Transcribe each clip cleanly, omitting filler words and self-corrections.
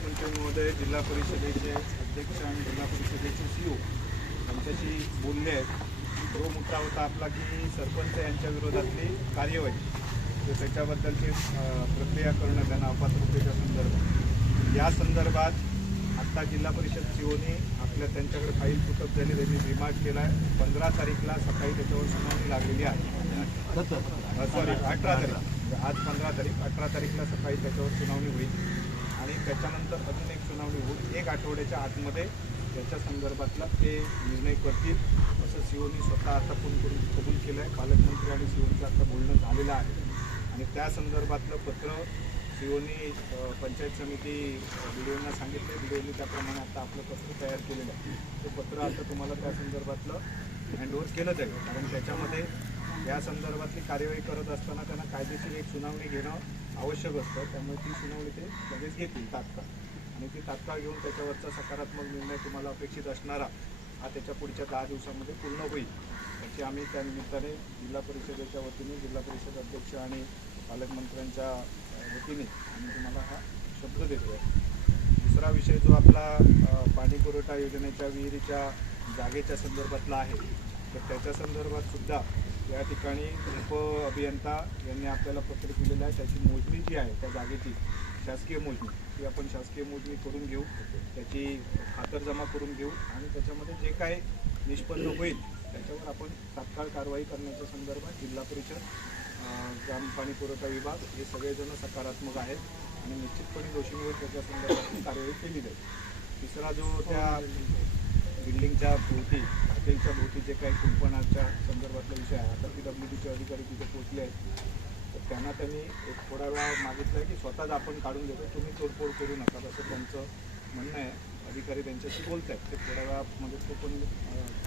पालकमंत्री महोदय जिल्हा परिषदेचे अध्यक्ष आणि जिल्हा परिषदेचे CEO यांच्याशी बोलले आहेत। तो मुद्दा होता आपला की सरपंच यांच्या विरोधातली कार्यवाही तर त्याच्याबद्दलची प्रक्रिया करणं त्यांना अपात्रतेच्या संदर्भात या संदर्भात आत्ता जिल्हा परिषद COनी त्यांच्याकडे फाईल पुटअप झाली, त्यांनी रिमार्क केला आहे। 15 तारीखला सकाळी त्याच्यावर सुनावणी लागलेली आहे। सॉरी 18 तारीख, आज 15 तारीख, 18 तारीखला सकाळी त्याच्यावर सुनावणी होईल आणि त्याच्यानंतर अजून एक सुनावणी होईल। 1 आठवड्याच्या आतमध्ये त्याच्या संदर्भातला ते निर्णय करतील असं COनी स्वतः आता फोन करून कबूल केलं आहे। पालकमंत्री आणि COचं आता बोलणं झालेलं आहे आणि त्या संदर्भातलं पत्र COनी पंचायत समिती BDOना सांगितलं, BDOनी त्याप्रमाणे आता आपलं पत्र तयार केलेलं आहे। ते पत्र आता तुम्हाला त्या संदर्भातलं हँडओव्हर केलं जाईल, कारण त्याच्यामध्ये या संदर्भातली कार्यवाही करत असताना त्यांना कायदेशीर एक सुनावणी घेणं आवश्यक असतं। त्यामुळे ती सुनावणी ते लगेच घेतील तात्काळ आणि ती तात्काळ घेऊन त्याच्यावरचा सकारात्मक निर्णय तुम्हाला अपेक्षित असणारा हा त्याच्या पुढच्या 10 दिवसामध्ये पूर्ण होईल याची आम्ही त्या निमित्ताने जिल्हा परिषदेच्या वतीने जिल्हा परिषद अध्यक्ष आणि पालकमंत्र्यांच्या वतीने आम्ही तुम्हाला हा शब्द देतो आहे। दुसरा विषय जो आपला पाणी पुरवठा योजनेच्या विहिरीच्या जागेच्या संदर्भातला आहे तर त्याच्या संदर्भात सुद्धा या ठिकाणी उप अभियंता यांनी आपल्याला पत्र दिलेलं आहे। त्याची मोजणी जी आहे त्या जागेची शासकीय मोजणी ती आपण शासकीय मोजणी करून घेऊ, त्याची खातरजमा करून घेऊ आणि त्याच्यामध्ये जे काय निष्पन्न होईल त्याच्यावर आपण तात्काळ कारवाई करण्याच्या संदर्भात जिल्हा परिषद, ग्राम पाणी पुरवठा विभाग हे सगळेजण सकारात्मक आहेत आणि निश्चितपणे दोषींवर त्याच्या संदर्भात कार्यवाही केली जाईल। तिसरा जो त्या बिल्डिंगच्या भोवती हॉटेलच्या भोवती जे काही कुंपणाच्या संदर्भातला विषय आहे, आता PWDचे अधिकारी तिथे पोहोचले आहेत तर त्यांनी एक थोडा वेळा मागितलं आहे की स्वतःच आपण काढून देतो, तुम्ही तोडफोड करू नका असं त्यांचं म्हणणं आहे। अधिकारी त्यांच्याशी बोलत आहेत, ते थोड्या वेळामध्ये तो पण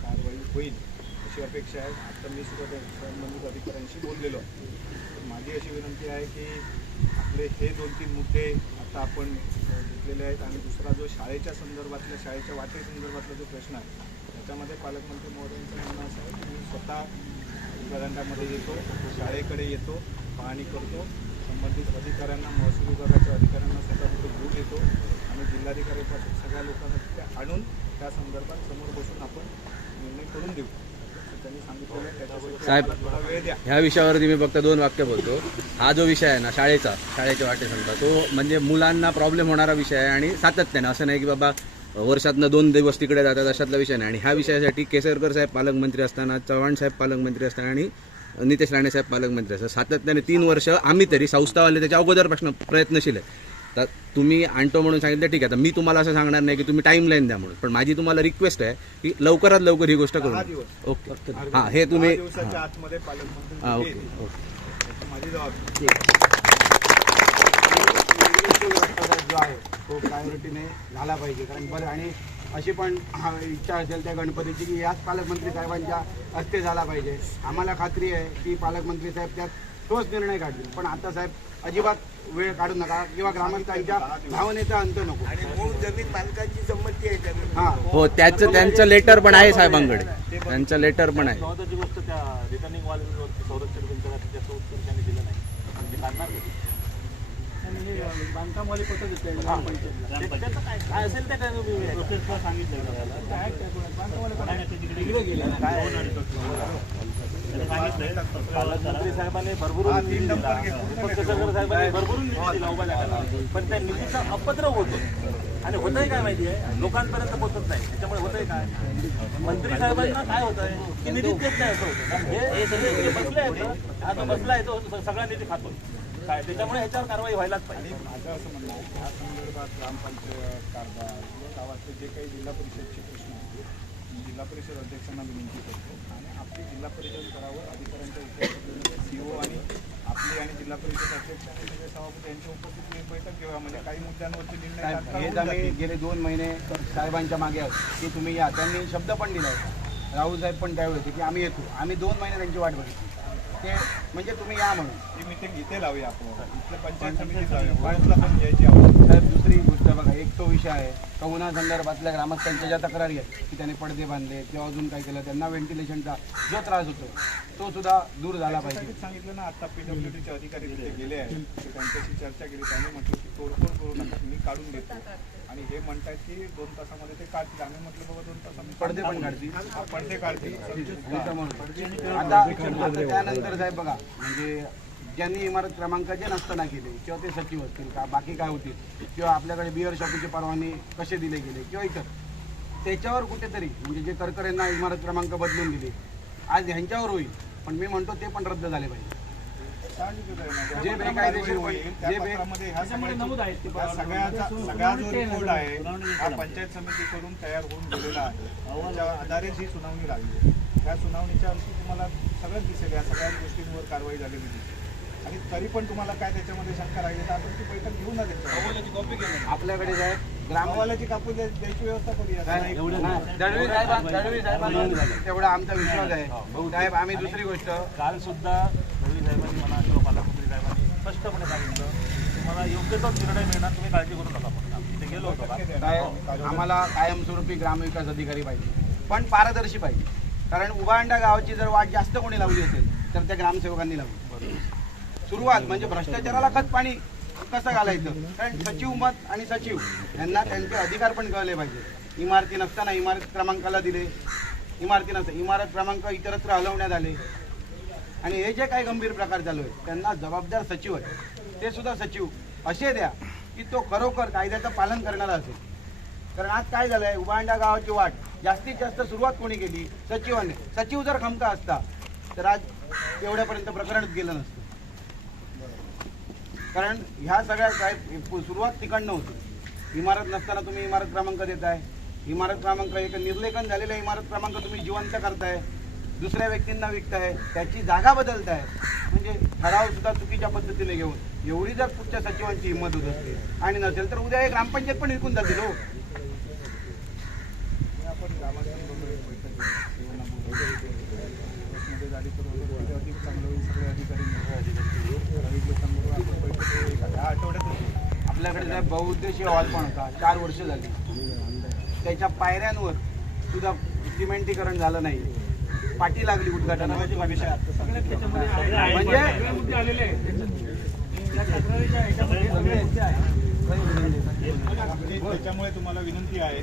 कारवाई होईल अशी अपेक्षा आहे। आता मी सुद्धा त्या संबंधित अधिकाऱ्यांशी बोललेलो आहे। तर माझी अशी विनंती आहे की आपले हे 2-3 मुद्दे आता आपण घेतलेले आहेत आणि दुसरा जो शाळेच्या संदर्भातल्या शाळेच्या वाटेसंदर्भातला जो प्रश्न आहे त्याच्यामध्ये पालकमंत्री महोदयांचं म्हणणं असं आहे की मी स्वतः विभागांमध्ये येतो, शाळेकडे येतो, पाहणी करतो, संबंधित अधिकाऱ्यांना, महसूल विभागाच्या अधिकाऱ्यांना स्वतः तिथे घेऊन येतो आणि जिल्हाधिकाऱ्यांपासून सगळ्या लोकांना तिथे आणून त्या संदर्भात समोर बसून आपण निर्णय करून देऊ त्यांनी सांगितलेलं आहे। त्याच्यासाठी साहेब थोडा वेळ द्या। ह्या विषयावरती मी फक्त 2 वाक्य बोलतो। हा जो विषय आहे ना शाळेच्या वाटेसंदर्भात तो म्हणजे मुलांना प्रॉब्लेम होणारा विषय आहे आणि सातत्याने असं नाही की बाबा वर्षातनं 2 दिवस तिकडे जातात अशातला विषय नाही। आणि ह्या विषयासाठी केसरकर साहेब पालकमंत्री असताना, चव्हाण साहेब पालकमंत्री असताना आणि नितेश राणे साहेब पालकमंत्री असतात सातत्याने 3 वर्ष आम्ही तरी संस्थावाले त्याच्या अगोदरपासून प्रयत्नशील आहे। तर तुम्ही आणतो म्हणून सांगितलं ठीक आहे, आता मी तुम्हाला असं सांगणार नाही की तुम्ही टाईमलाईन द्या म्हणून, पण माझी तुम्हाला रिक्वेस्ट आहे की लवकरात लवकर ही गोष्ट करू। ओके हां हे तुम्ही दिवसाच्या आतमध्ये पालकमंत्री हां ओके ओके माझी जबाबदारी जो आहे तो प्रायोरिटीने झाला पाहिजे, कारण बरं आणि अशी पण इच्छा असेल त्या गणपतीची की याच पालकमंत्री साहेबांच्या हस्ते झाला पाहिजे। आम्हाला खात्री आहे की पालकमंत्री साहेब त्यात ठोस निर्णय काढतील, पण आता साहेब अजिबात वेळ काढू नका किंवा ग्रामस्थांच्या भावनेचा अंत नको। आणि मूळ जमीन मालकांची संमती आहे त्यामध्ये। हां हो त्यांचं लेटर पण आहे साहेबांकडे, त्यांचं लेटर पण आहे। महत्त्वाची गोष्ट त्या रिटर्निंग वाल्यांवरती संरक्षण भिंतीवरती त्याचं उत्तर त्यांनी दिलं नाही, म्हणजे काढणार नाही बांधकामवाले पत्र त्याचं काय असेल ते काय सांगितलं पालकमंत्री साहेबांनी भरभरून दिला, साहेबांनी भरभरून दिला उभा जागा, पण त्या निधीचा अपद्रव होतो आणि होतंय काय माहिती आहे, लोकांपर्यंत पोहोचत नाही। त्याच्यामुळे होतंय काय, मंत्री साहेबांना काय होत आहे की निधीच देत नाही असं होतं। हे सगळे बसले आहेत, आता बसला आहे तो सगळा निधी खातो काय, त्याच्यामुळे ह्याच्यावर कारवाई व्हायलाच पाहिजे। माझं असं म्हणणं आहे या संदर्भात ग्रामपंचायत कारभार किंवा गावातले जे काही जिल्हा परिषदचे प्रश्न आहेत जिल्हा परिषद अध्यक्षांना विनंती करतो आणि आपली जिल्हा परिषद स्तरावर अधिकाऱ्यांच्या उपस्थितीमध्ये CO आणि आपली आणि जिल्हा परिषद अध्यक्ष आणि सगळे सभापती यांच्या उपस्थितीत एक बैठक घेऊया, म्हणजे काही मुद्द्यांवरती निर्णय तात्काळ हेच होऊन आम्ही जातील। गेले 2 महिने साहेबांच्या मागे आहोत की तुम्ही या। त्यांनी शब्द पण दिला, राहुल साहेब पण त्यावेळी होते की आम्ही येतो। आम्ही 2 महिने त्यांची वाट बघितली, ते म्हणजे तुम्ही या म्हणून. ही मीटिंग इथे लावूया आपण, इथल्या पंचायत समितीत लावूया, वडोदला पण घ्यायची आवश्यकता. साहेब दुसरी गोष्ट बघा, एक तो विषय आहे का उन्हा संदर्भातल्या ग्रामस्थांच्या ज्या तक्रारी आहेत की त्याने पडदे बांधले किंवा अजून काय केलं, त्यांना व्हेंटिलेशनचा जो त्रास होतो तो सुद्धा दूर झाला पाहिजे. त्यासाठीच सांगितलं ना, आता पीडब्ल्यूडीचे अधिकारी तिथे गेले आहेत, ते त्यांच्याशी चर्चा केली, त्यांनी म्हटलं की तोडफोड करू नका, मी काढून देतो. आणि हे म्हणतात की 2 तासामध्ये ते काढतील. आम्ही म्हटलं बाबा 2 तासामध्ये पडदे पण काढतील. पडदे काढतील. आता त्यानंतर साहेब बघा, म्हणजे ज्यांनी इमारत क्रमांकाचे नसताना केले किंवा ते सचिव असतील का बाकी काय होतील, किंवा आपल्याकडे बिअर शॉपीचे परवाने कसे दिले गेले किंवा इतर, त्याच्यावर कुठेतरी म्हणजे जे करकरेंना इमारत क्रमांक बदलून दिले आज ह्यांच्यावर होईल, पण मी म्हणतो ते पण रद्द झाले पाहिजे. जे बेकायदेशीर होईल, जे पत्रामध्ये ह्या सगळ्याचा सगळा जो रिपोर्ट आहे हा पंचायत समितीकडून तयार होऊन गेलेला आहे. त्याच्या आधारेच ही सुनावणी लागली. त्या सुनावणीच्या अंती तुम्हाला सगळंच दिसेल, या सगळ्या गोष्टींवर कारवाई झालेली दिसेल. आणि तरी पण तुम्हाला काय त्याच्यामध्ये शंका राहिली तर आपण ती बैठक घेऊन ना त्याची कॉपी घेऊन आपल्याकडे साहेब ग्रामवाल्याची कापून द्यायची व्यवस्था करूया. दळवी साहेबांना तेवढा आमचा विश्वास आहे. साहेब आम्ही दुसरी गोष्ट, काल सुद्धा दळवी साहेबांनी म्हणा किंवा पालकमंत्री साहेबांनी स्पष्टपणे सांगितलं तुम्हाला योग्य तो निर्णय मिळणार, तुम्ही काळजी करू नका. म्हणून तिथे गेलो होतो का? साहेब आम्हाला कायमस्वरूपी ग्रामविकास अधिकारी पाहिजे, पण पारदर्शी पाहिजे. कारण उभांडा गावाची जर वाट जास्त कोणी लावली असेल तर त्या ग्रामसेवकांनी लावली. सुरुवात म्हणजे भ्रष्टाचाराला खत पाणी कसं घालायचं, कारण सचिव मत आणि सचिव यांना त्यांचे अधिकार पण कळले पाहिजे. इमारती नसताना इमारत क्रमांकाला दिले, इमारती नसताना इमारत क्रमांक इतरत्र हलवण्यात आले, आणि हे जे काही गंभीर प्रकार चालू आहे त्यांना जबाबदार सचिव आहे, ते सुद्धा सचिव असे द्या की तो खरोखर कायद्याचं पालन करणारा असेल. कारण आज काय झालं आहे, उभांडा गावाची वाट जास्तीत जास्त सुरुवात कोणी केली, सचिवाने. सचिव जर खमका असता तर आज एवढ्यापर्यंत प्रकरणच गेलं नसतं. कारण ह्या सगळ्या काय सुरुवात तिकडनं होती. इमारत नसताना तुम्ही इमारत क्रमांक देताय, इमारत क्रमांक एक निर्लेखन झालेल्या इमारत क्रमांक तुम्ही जिवंत करताय, दुसऱ्या व्यक्तींना विकताय, त्याची जागा बदलताय, म्हणजे ठराव सुद्धा चुकीच्या पद्धतीने घेऊन. एवढी जर पुढच्या सचिवांची हिंमत होत असते आणि नसेल तर उद्या एक ग्रामपंचायत पण विकून जातील. हो आपण गावाच्या झाली तर अधिक चांगलं होईल. सगळे अधिकारी लोकांबरोबर आपण बैठक करू. या आठवड्यात आपल्याकडे साहेब बहुउद्देशीय हॉल पण होता, 4 वर्ष झाली. त्याच्या पायऱ्यांवर सुद्धा सिमेंटीकरण झालं नाही, पाठी लागली उद्घाटनाची. म्हणजे त्याच्यामुळे तुम्हाला विनंती आहे,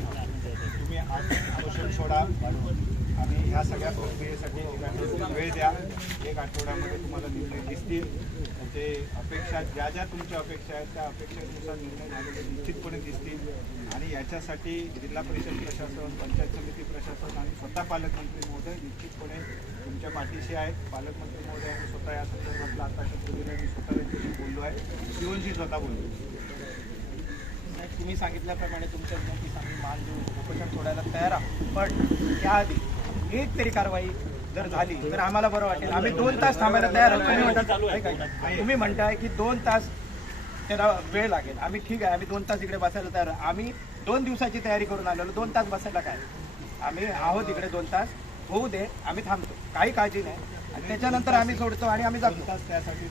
तुम्ही आंदोलन सोडा आणि ह्या सगळ्या प्रक्रियेसाठी वेळ द्या. 1 आठवड्यामध्ये तुम्हाला निर्णय दिसतील. ते अपेक्षा ज्या तुमच्या अपेक्षा आहेत त्या अपेक्षेनुसार निर्णय झालेले निश्चितपणे दिसतील. आणि याच्यासाठी जिल्हा परिषद प्रशासन, पंचायत समिती प्रशासन आणि स्वतः पालकमंत्री महोदय निश्चितपणे तुमच्या पाठीशी आहेत. पालकमंत्री महोदयांनी स्वतः या संदर्भातला आता शब्द दिला, मी स्वतः त्यांच्याशी बोललो आहे, शिवनशी स्वतः बोललो. तुम्ही सांगितल्याप्रमाणे तुमच्या विनंतीस आम्ही मान देऊन उपोषण सोडायला तयार आहोत. पण त्याआधी एक तरी कारवाई जर झाली तर आम्हाला बरं वाटेल. आम्ही 2 तास थांबायला तयार आहोत. तुम्ही म्हणताय की 2 तास त्याला वेळ लागेल. आम्ही ठीक आहे, आम्ही 2 तास इकडे बसायला तयार. आम्ही 2 दिवसाची तयारी करून आलेलो, 2 तास बसायला काय, आम्ही आहोत इकडे. 2 तास होऊ दे, आम्ही थांबतो, काही काळजी नाही. आणि त्याच्यानंतर आम्ही सोडतो आणि आम्ही जातो. त्यासाठी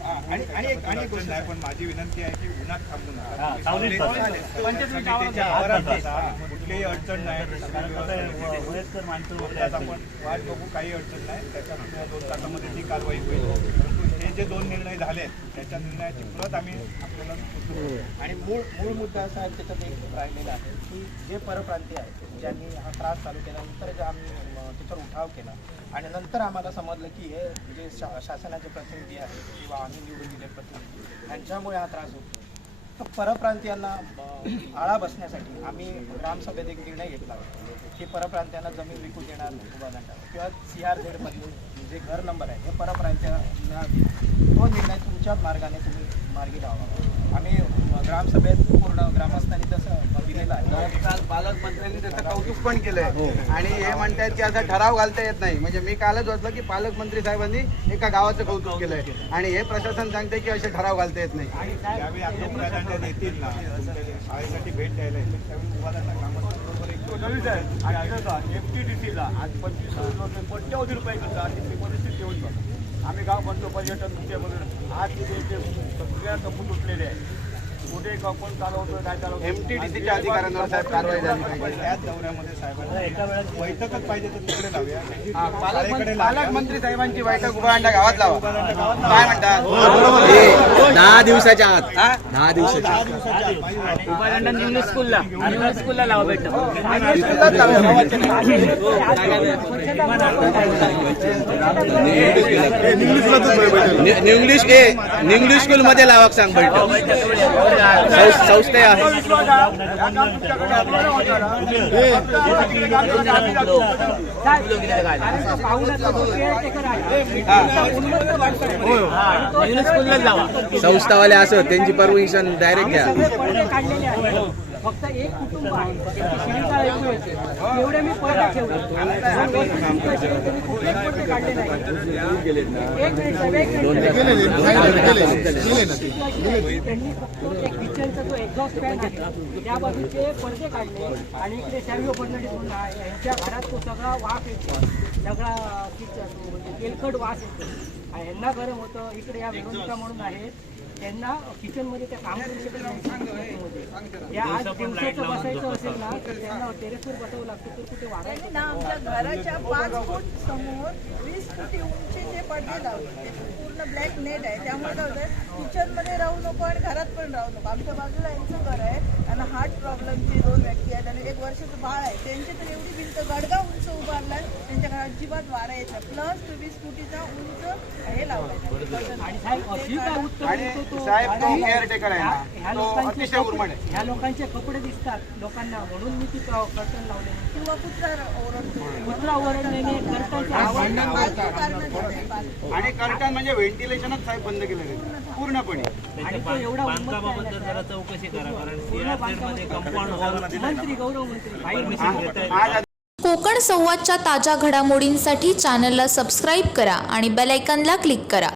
आणि एक गोष्ट नाही, पण माझी विनंती आहे की उन्हात थांबू नका. पंचायत आवारात बसा, कुठलीही अडचण नाही. आपण वाट बघू, काही अडचण नाही. त्याच्यामुळे 2 तासामध्ये ती कारवाई होईल. परंतु हे जे 2 निर्णय झाले त्याच्या निर्णयाची प्रत आम्ही आपल्याला. आणि मूळ मुद्दा असा आहे, त्याच्यात एक राहिलेला आहे की जे परप्रांतीय आहेत ज्यांनी हा त्रास चालू केल्यानंतर जे आम्ही त्याच्यावर उठाव केला आणि नंतर आम्हाला समजलं की हे जे शासनाचे प्रतिनिधी आहेत किंवा आम्ही निवडून दिले प्रतिनिधी यांच्यामुळे हा त्रास होतो. तर परप्रांतीयांना आळा बसण्यासाठी आम्ही ग्रामसभेत एक निर्णय घेतला की परप्रांतीयांना जमीन विकू देणार नाही उभारण्याचा किंवा CRZ मध्ये जे घर नंबर आहे हे परप्रांतीयांना, तो निर्णय तुमच्या मार्गाने तुम्ही मार्गी लावा. आम्ही ग्रामसभेत पूर्ण ग्रामस्थांनी तसं दिलेलं आहे. काल पालकमंत्र्यांनी त्याचं कौतुक पण केलंय आणि हे म्हणतायत की असा ठराव घालता येत नाही. म्हणजे मी कालच वाचलं की पालकमंत्री साहेबांनी एका गावाचं कौतुक केलंय आणि हे प्रशासन सांगते की असे ठराव घालता येत नाही. ज्यावेळी आपल्या येतील ना शाळेसाठी भेट द्यायला येतील त्यावेळी तुम्हाला ग्रामस्थांबरोबर FTDC ला आज 25 कोट्यवधी रुपये खर्च, परिस्थिती एवढी आम्ही गाव म्हणतो पर्यटन मुख्यमंत्री आज तिथे ते सगळ्या तंबू तुटलेले आहे. कुठे कोण चालवतं काय चालवतं MTDCच्या अधिकाऱ्यांवर साहेब कारवाई झाली पाहिजे. त्याच दौऱ्यामध्ये साहेबांना बैठकच पाहिजे तर तिकडे लावूया. पालकमंत्री साहेबांची बैठक उभारंडा गावात लावा. काय म्हणतात? 10 दिवसाच्या आत 10 दिवसाच्या आत. इंग्लिश स्कूल मध्ये लावाक सांग बैठक. संस्थे आहे. संस्थावाले असं त्यांची परमिशन डायरेक्ट घ्या. फक्त एक कुटुंब आहे त्याची शिविका ऐकू येते एवढे मी पडदा ठेवले काढले नाही. एक मिनिट त्यांनी फक्त एक किचनचा जो एक्झॉस्ट फॅन आहे त्या बाजूचे पडदे काढले आणि इकडे सॅव्हिओ फर्नांडिस म्हणून आहे यांच्या घरात तो सगळा वास येतो सगळा किचन तेलकट वास येतो यांना गरम होतं. इकडे या वेरोनिका म्हणून आहे त्यांना किचनमध्ये त्या काम करू शकत नाही. या आज दिवसाचं बसायचं असेल ना तर त्यांना टेरेसवर बसावं लागतं तर कुठे वाढायचं ना आमच्या घराच्या 5 फूट समोर 20 फुटी उंचीचे पडदे लावले ते पूर्ण ब्लॅक नेट आहे. त्यामुळे काय होतं किचन मध्ये राहू नको आणि घरात पण राहू नको. आमच्या बाजूला यांचं घर आहे आणि हार्ट प्रॉब्लेमचे 2 व्यक्ती आहेत आणि 1 वर्षाचं बाळ आहे. त्यांची तर एवढी भिंत गडगा उंच उभारलाय त्यांच्या घरात अजिबात वारा येत नाही. प्लस 20 फुटीचा उंच हे लावलाय. आणि साहेब अशी काय उत्तर देतो तो साहेब तो केअरटेकर आहे ह्या ना, तो अतिशय उर्मट आहे. ह्या लोकांचे कपडे दिसतात लोकांना म्हणून मी ती कर्टन लावले. किंवा कुत्रा ओरडतो कुत्रा ओरडण्याने कर्टनची आवाज फालतू कारणं देतात, फालतू. आणि कर्टन म्हणजे व्हेंटिलेशनच साहेब बंद केलं आहे पूर्णपणे. आणि तो एवढा बांधकामाबद्दल जरा चौकशी करा कारण मंत्री गौरव मंत्री आज कोकण संवादच्या ताज्या घडामोडींसाठी चॅनलला सबस्क्राईब करा आणि बेल आयकॉनला क्लिक करा.